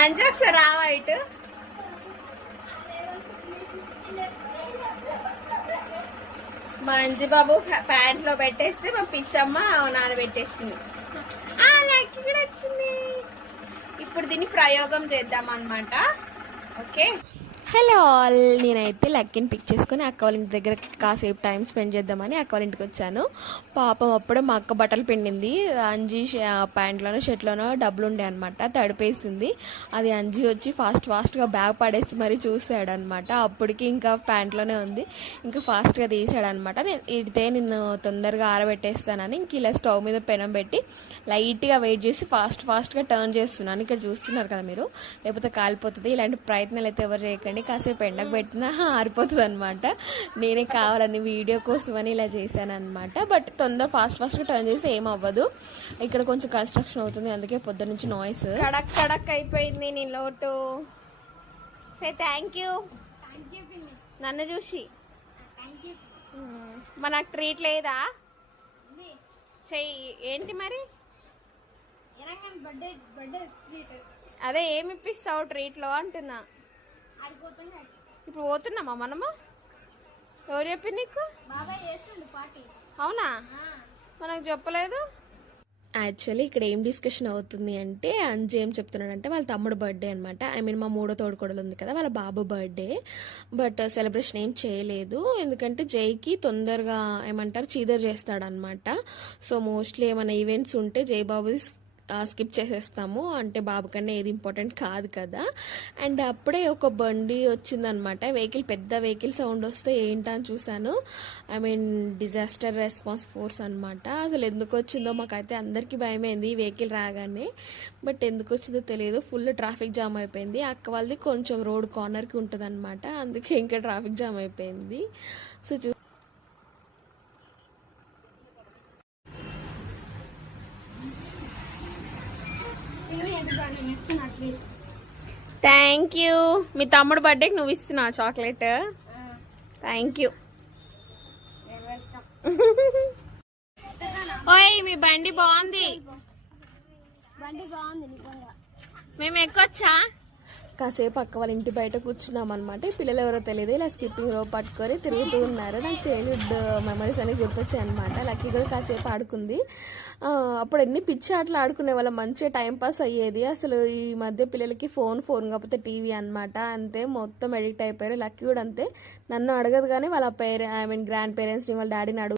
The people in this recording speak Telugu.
అంజు ఒకసారి రావా ఇటు. మా అంజు బాబు ప్యాంట్ లో పెట్టేస్తే మా పిచ్చమ్మ నానబెట్టేస్తుంది. లక్కీ కూడా వచ్చింది. ఇప్పుడు దీన్ని ప్రయోగం చేద్దాం అన్నమాట. ఓకే, హలో ఆల్, నేనైతే లక్కీని పిక్ చేసుకుని అక్క వాళ్ళ ఇంటి దగ్గర కాసేపు టైం స్పెండ్ చేద్దామని అక్క వాళ్ళ ఇంటికి వచ్చాను. పాపం అప్పుడే మా అక్క బట్టలు పిండింది. అంజీ ప్యాంట్లోనో షర్ట్లోనో డబ్బులు ఉండే అనమాట, తడిపేసింది. అది అంజీ వచ్చి ఫాస్ట్గా బ్యాగ్ పడేసి మరీ చూసాడనమాట. అప్పటికి ఇంకా ప్యాంట్లోనే ఉంది, ఇంకా ఫాస్ట్గా తీసాడనమాట. నేను ఇడితే నిన్ను తొందరగా ఆరబెట్టేస్తానని ఇంక ఇలా స్టవ్ మీద పెనం పెట్టి లైట్గా వెయిట్ చేసి ఫాస్ట్గా టర్న్ చేస్తున్నాను. ఇక్కడ చూస్తున్నారు కదా మీరు, లేకపోతే కాలిపోతుంది. ఇలాంటి ప్రయత్నాలు అయితే ఎవరు చేయకండి, కాసేపు ఎండకు పెట్టినా ఆరిపోతుంది అనమాట. నేనే కావాలని వీడియో కోసం అని ఇలా చేశాను అనమాట. బట్ ఫాస్ట్గా టర్న్ చేసి ఏం అవ్వదు. ఇక్కడ కొంచెం కన్స్ట్రక్షన్ అవుతుంది, అందుకే పొద్దు నుంచి నాయిస్. కడక్ అయిపోయింది నీ లోటు. సే థ్యాంక్ యూ నన్ను చూసి. మన ట్రీట్ లేదా చెయ్యి ఏంటి మరి? అదే ఏమి ఇప్పిస్తావు ట్రీట్లో అంటున్నా. ఇప్పుడు పోతున్నామా మనము? ఎవరు చెప్పింది నీకు? అవునా, మనకు చెప్పలేదు. యాక్చువల్లీ ఇక్కడ ఏం డిస్కషన్ అవుతుంది అంటే, అంజు ఏం చెప్తున్నాడంటే వాళ్ళ తమ్ముడు బర్త్డే అనమాట. మా మూడో తోడుకోడలు ఉంది కదా, వాళ్ళ బాబు బర్త్డే. బట్ సెలబ్రేషన్ ఏం చేయలేదు, ఎందుకంటే జైకి తొందరగా చీదర్ చేస్తాడనమాట. సో మోస్ట్లీ ఏమైనా ఈవెంట్స్ ఉంటే జై బాబుది స్కిప్ చేసేస్తాము, అంటే బాబు కన్నా ఏది ఇంపార్టెంట్ కాదు కదా. అండ్ అప్పుడే ఒక బండి వచ్చిందనమాట, పెద్ద వెహికల్ సౌండ్ వస్తే ఏంటని చూసాను. డిజాస్టర్ రెస్పాన్స్ ఫోర్స్ అనమాట. అసలు ఎందుకు వచ్చిందో మాకైతే అందరికీ భయమైంది ఈ వెహికల్ రాగానే. బట్ ఎందుకు వచ్చిందో తెలియదు, ఫుల్ ట్రాఫిక్ జామ్ అయిపోయింది. అక్క వాళ్ళది కొంచెం రోడ్ కార్నర్కి ఉంటుంది అనమాట, అందుకే ఇంకా ట్రాఫిక్ జామ్ అయిపోయింది. So thank you. మీ తమ్ముడు బర్త్డేకి నువ్వు ఇస్తున్నావు చాక్లెట్? Thank you. ఓయ్ మీ బండి బాగుంది. మేము ఎక్కొచ్చా? కాసేపు అక్క వాళ్ళ ఇంటి బయట కూర్చున్నాం అనమాట. పిల్లలు ఎవరో తెలియదు, ఇలా స్కిప్పింగ్ రోప్ పట్టుకొని తిరుగుతూ ఉన్నారు. నాకు చైల్డ్హుడ్ మెమరీస్ అనేవి గుర్తొచ్చాయి అనమాట. లక్కీ కూడా కాసేపు ఆడుకుంది. అప్పుడు ఎన్ని పిచ్చి ఆటలు ఆడుకునే వాళ్ళం, మంచిగా టైంపాస్ అయ్యేది. అసలు ఈ మధ్య పిల్లలకి ఫోన్ కాకపోతే టీవీ అనమాట, అంతే మొత్తం ఎడిక్ట్ అయిపోయారు. లక్కీ కూడా అంతే, నన్ను అడగదు కానీ వాళ్ళ గ్రాండ్ పేరెంట్స్ని వాళ్ళ డాడీని అడుగు